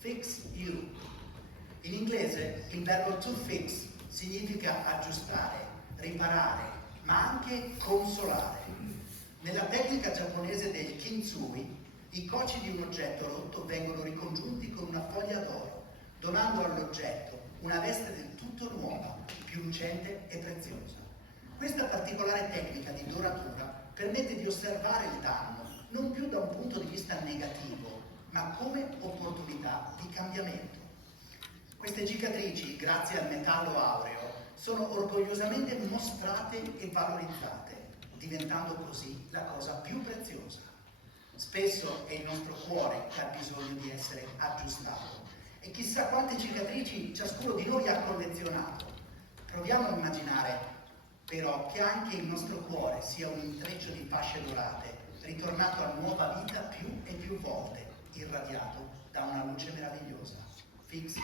Fix you. In inglese il verbo to fix significa aggiustare, riparare, ma anche consolare. Nella tecnica giapponese del kintsugi, i kochi di un oggetto rotto vengono ricongiunti con una foglia d'oro, donando all'oggetto una veste del tutto nuova, più lucente e preziosa. Questa particolare tecnica di doratura permette di osservare il danno non più da un punto di vista negativo, ma come opportunità di cambiamento. Queste cicatrici, grazie al metallo aureo, sono orgogliosamente mostrate e valorizzate, diventando così la cosa più preziosa. Spesso è il nostro cuore che ha bisogno di essere aggiustato e chissà quante cicatrici ciascuno di noi ha collezionato. Proviamo a immaginare però che anche il nostro cuore sia un intreccio di fasce dorate, ritornato a nuova vita più e più volte, irradiato da una luce meravigliosa. Fix